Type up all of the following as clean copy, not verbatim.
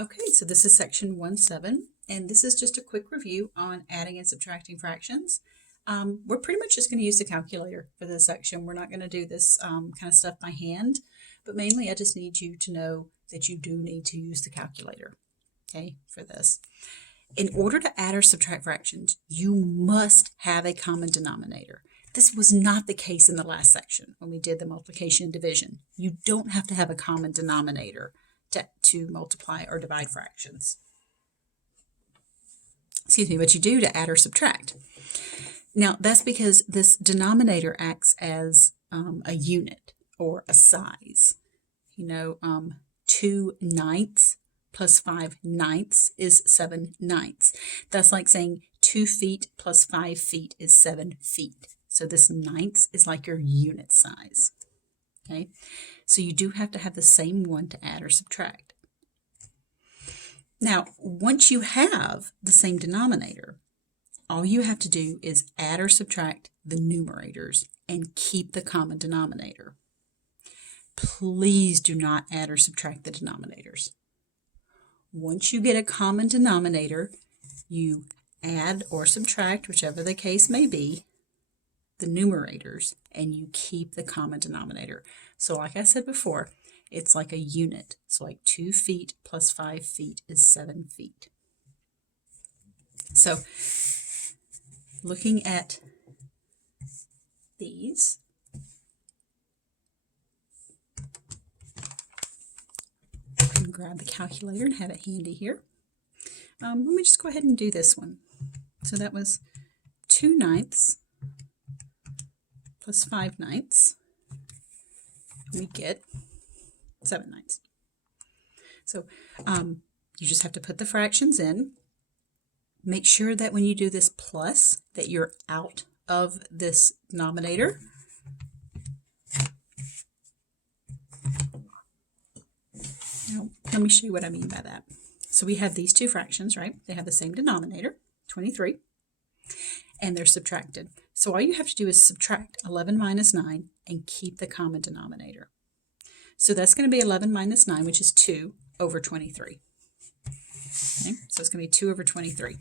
Okay, so this is section 1.7, and this is just a quick review on adding and subtracting fractions. We're pretty much just going to use the calculator for this section. We're not going to do this kind of stuff by hand, but mainly I just need you to know that you do need to use the calculator, okay, for this. In order to add or subtract fractions, you must have a common denominator. This was not the case in the last section when we did the multiplication and division. You don't have to have a common denominator to multiply or divide fractions. Excuse me, but you do to add or subtract. Now, that's because this denominator acts as a unit or a size. 2/9 plus 5/9 is 7/9. That's like saying 2 feet plus 5 feet is 7 feet. So this 9ths is like your unit size. Okay, so you do have to have the same one to add or subtract. Now, once you have the same denominator, all you have to do is add or subtract the numerators and keep the common denominator. Please do not add or subtract the denominators. Once you get a common denominator, you add or subtract, whichever the case may be, the numerators, and you keep the common denominator. So like I said before, it's like a unit. So like 2 feet plus 5 feet is 7 feet. So looking at these, I can grab the calculator and have it handy here. Let me just go ahead and do this one. So that was 2/9 plus 5/9, we get 7/9. So you just have to put the fractions in. Make sure that when you do this plus, that you're out of this denominator. Now, let me show you what I mean by that. So we have these two fractions, right? They have the same denominator, 23, and they're subtracted. So all you have to do is subtract 11 minus 9 and keep the common denominator. So that's going to be 11 minus 9, which is 2 over 23. Okay, so it's going to be 2 over 23.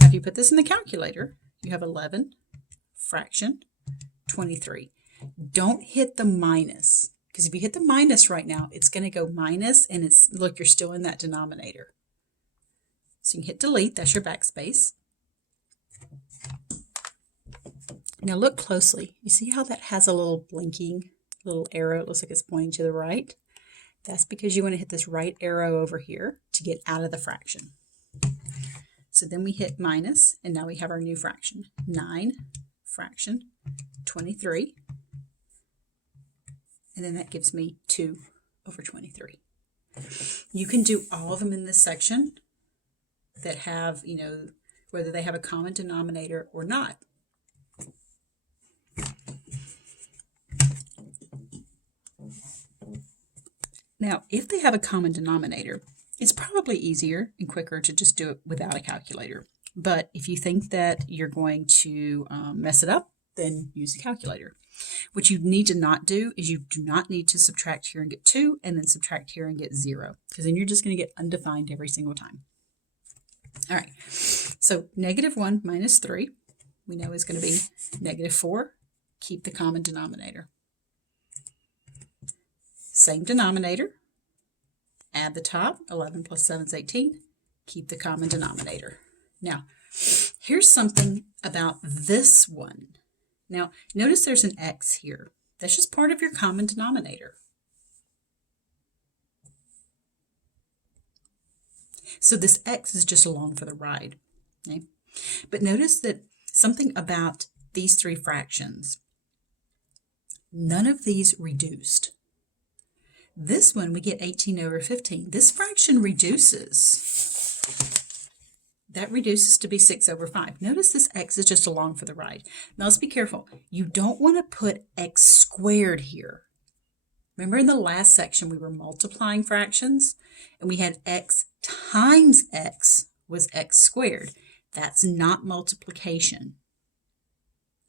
Now if you put this in the calculator, you have 11 fraction 23. Don't hit the minus, because if you hit the minus right now, it's going to go minus, and look, you're still in that denominator. So you can hit delete, that's your backspace. Now look closely. You see how that has a little blinking little arrow? It looks like it's pointing to the right. That's because you want to hit this right arrow over here to get out of the fraction. So then we hit minus, and now we have our new fraction. 9 fraction 23. And then that gives me 2 over 23. You can do all of them in this section that have, whether they have a common denominator or not. Now, if they have a common denominator, it's probably easier and quicker to just do it without a calculator. But if you think that you're going to mess it up, then use the calculator. What you need to not do is you do not need to subtract here and get 2 and then subtract here and get 0, because then you're just going to get undefined every single time. All right, so -1 minus 3, we know is going to be -4. Keep the common denominator. Same denominator. Add the top. 11 plus 7 is 18. Keep the common denominator. Now, here's something about this one. Now, notice there's an x here. That's just part of your common denominator. So this x is just along for the ride. Okay? But notice that something about these three fractions, none of these reduced. This one, we get 18 over 15. This fraction reduces. That reduces to be 6 over 5. Notice this x is just along for the ride. Now let's be careful. You don't want to put x squared here. Remember in the last section we were multiplying fractions and we had x times x was x squared. That's not multiplication.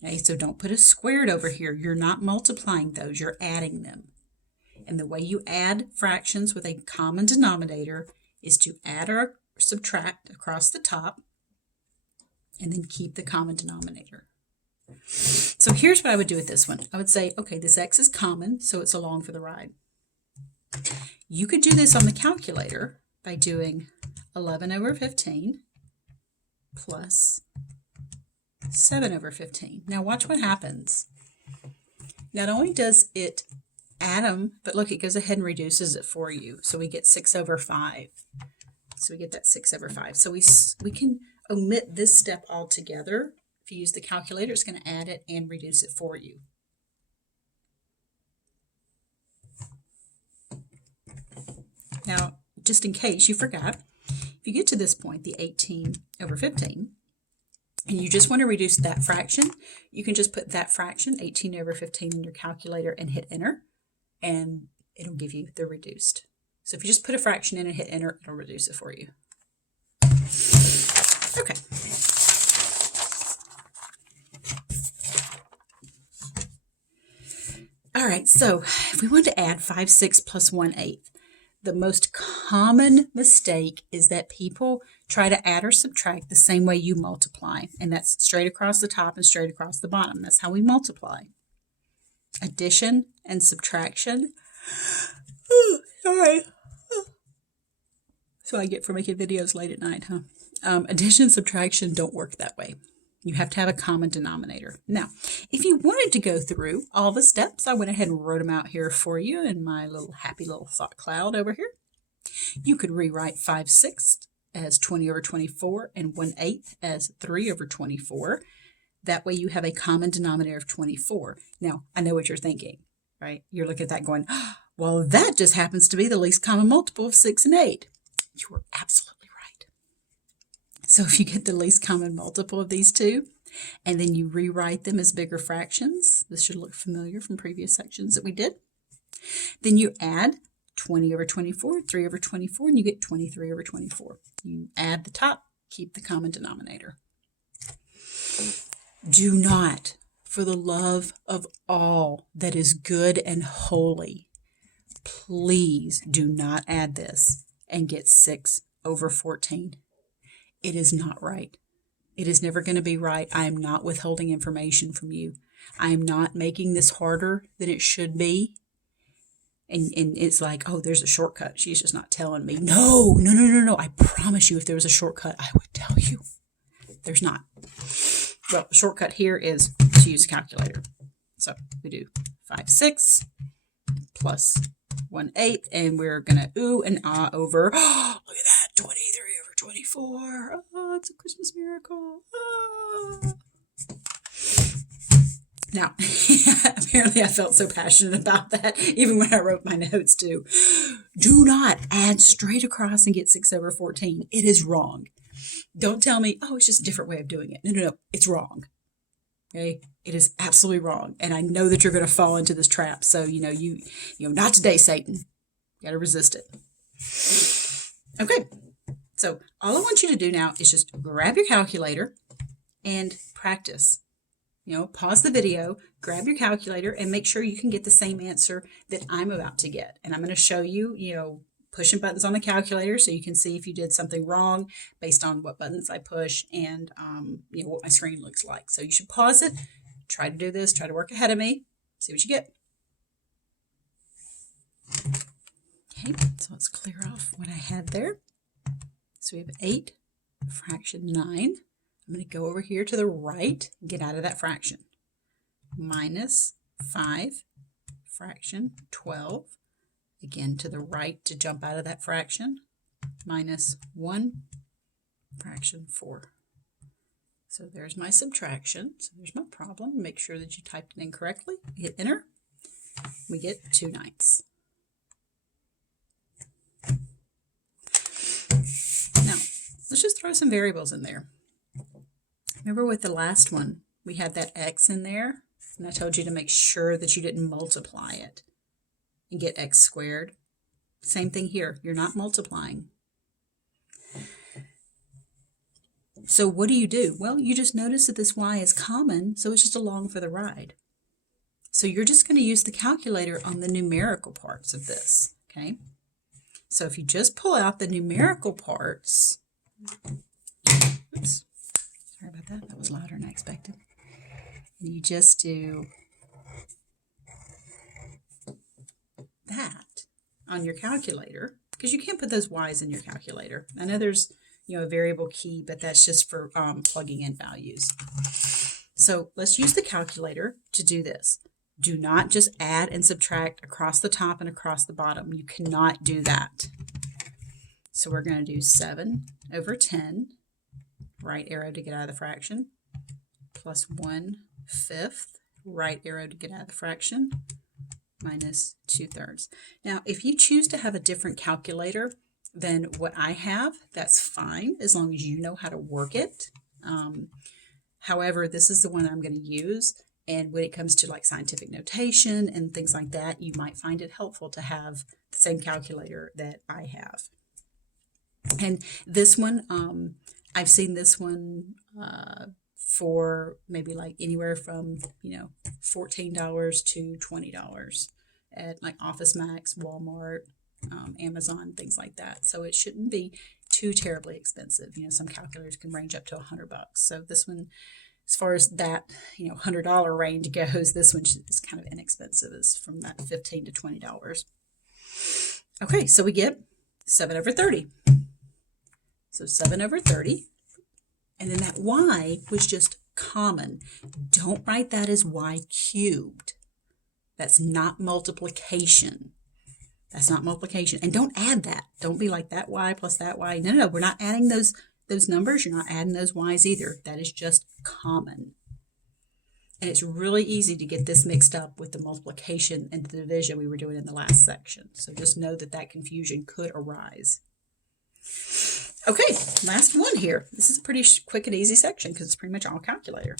Okay, so don't put a squared over here. You're not multiplying those, you're adding them. And the way you add fractions with a common denominator is to add or subtract across the top and then keep the common denominator. So here's what I would do with this one. I would say, okay, this x is common, so it's along for the ride. You could do this on the calculator by doing 11 over 15 plus 7 over 15. Now watch what happens. Not only does it add them, but look, it goes ahead and reduces it for you. So we get 6 over 5. So we get that 6 over 5. So we can omit this step altogether. If you use the calculator, it's going to add it and reduce it for you. Now, just in case you forgot, if you get to this point, the 18 over 15, and you just want to reduce that fraction, you can just put that fraction, 18 over 15, in your calculator and hit enter, and it'll give you the reduced. So if you just put a fraction in and hit enter, it'll reduce it for you. Okay. All right, so if we want to add 5 6 plus 1/8, the most common mistake is that people try to add or subtract the same way you multiply, and that's straight across the top and straight across the bottom. That's how we multiply. Addition and subtraction. Sorry. So I get for making videos late at night, huh? Addition and subtraction don't work that way. You have to have a common denominator. Now, if you wanted to go through all the steps, I went ahead and wrote them out here for you in my little happy little thought cloud over here. You could rewrite 5 6 as 20 over 24 and 1/8 as 3 over 24. That way you have a common denominator of 24. Now, I know what you're thinking, right? You're looking at that going, oh, well, that just happens to be the least common multiple of 6 and 8. You are absolutely right. So if you get the least common multiple of these two, and then you rewrite them as bigger fractions, this should look familiar from previous sections that we did, then you add 20 over 24, 3 over 24, and you get 23 over 24. You add the top, keep the common denominator. Do not, for the love of all that is good and holy, please do not add this and get 6 over 14. It is not right. It is never going to be right. I am not withholding information from you. I am not making this harder than it should be. And it's like, oh, there's a shortcut. She's just not telling me. No. I promise you, if there was a shortcut, I would tell you. There's not. Well, the shortcut here is to use a calculator. So we do 5 6 plus 1/8, and we're going to ooh and ah over. Oh, look at that, 23 over 24. Oh, it's a Christmas miracle. Ah. Now, apparently I felt so passionate about that, even when I wrote my notes too. Do not add straight across and get 6 over 14. It is wrong. Don't tell me, oh, it's just a different way of doing it. No. It's wrong. Okay? It is absolutely wrong. And I know that you're going to fall into this trap. So, you not today, Satan. You got to resist it. Okay. So all I want you to do now is just grab your calculator and practice. Pause the video, grab your calculator, and make sure you can get the same answer that I'm about to get. And I'm going to show you, pushing buttons on the calculator so you can see if you did something wrong based on what buttons I push and, what my screen looks like. So you should pause it, try to do this, try to work ahead of me, see what you get. Okay, so let's clear off what I had there. So we have 8 fraction 9. I'm going to go over here to the right and get out of that fraction. Minus 5 fraction 12. Again, to the right to jump out of that fraction. Minus 1 fraction 4. So there's my subtraction. So there's my problem. Make sure that you typed it in correctly. Hit enter. We get 2/9. Now, let's just throw some variables in there. Remember with the last one, we had that x in there, and I told you to make sure that you didn't multiply it and get x squared. Same thing here. You're not multiplying. So what do? Well, you just notice that this y is common, so it's just along for the ride. So you're just going to use the calculator on the numerical parts of this, okay? So if you just pull out the numerical parts, oops, sorry about that, that was louder than I expected. And you just do that on your calculator, because you can't put those y's in your calculator. I know there's a variable key, but that's just for plugging in values. So let's use the calculator to do this. Do not just add and subtract across the top and across the bottom. You cannot do that. So we're going to do 7 over 10, right arrow to get out of the fraction, plus 1/5, right arrow to get out of the fraction, minus 2/3. Now, if you choose to have a different calculator than what I have, that's fine, as long as you know how to work it. However, this is the one I'm going to use. And when it comes to like scientific notation and things like that, you might find it helpful to have the same calculator that I have. And this one, I've seen this one for maybe like anywhere from, $14 to $20 at like Office Max, Walmart, Amazon, things like that. So it shouldn't be too terribly expensive. Some calculators can range up to $100. So this one, as far as that, $100 range goes, this one is kind of inexpensive. It's from that $15 to $20. Okay, so we get 7 over 30. So 7 over 30. And then that y was just common. Don't write that as y cubed. That's not multiplication. That's not multiplication. And don't add that. Don't be like that y plus that y. No, we're not adding those numbers. You're not adding those y's either. That is just common. And it's really easy to get this mixed up with the multiplication and the division we were doing in the last section. So just know that confusion could arise. Okay, last one here. This is a pretty quick and easy section because it's pretty much all calculator.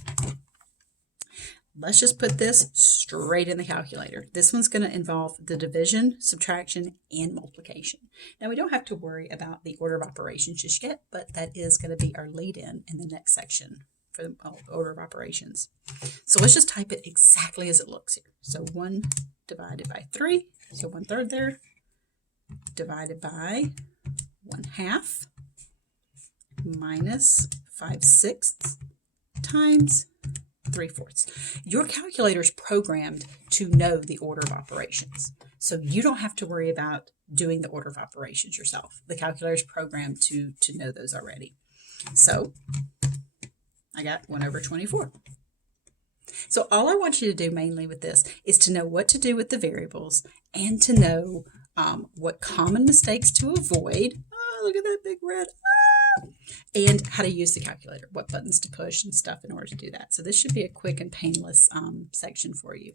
Let's just put this straight in the calculator. This one's going to involve the division, subtraction, and multiplication. Now, we don't have to worry about the order of operations just yet, but that is going to be our lead-in in the next section for the order of operations. So let's just type it exactly as it looks here. So 1 divided by 3, so 1/3 there, divided by 1/2, minus 5/6 times 3/4. Your calculator is programmed to know the order of operations. So you don't have to worry about doing the order of operations yourself. The calculator is programmed to know those already. So I got 1 over 24. So all I want you to do mainly with this is to know what to do with the variables and to know what common mistakes to avoid. Oh, look at that big red. And how to use the calculator, what buttons to push and stuff in order to do that. So this should be a quick and painless section for you.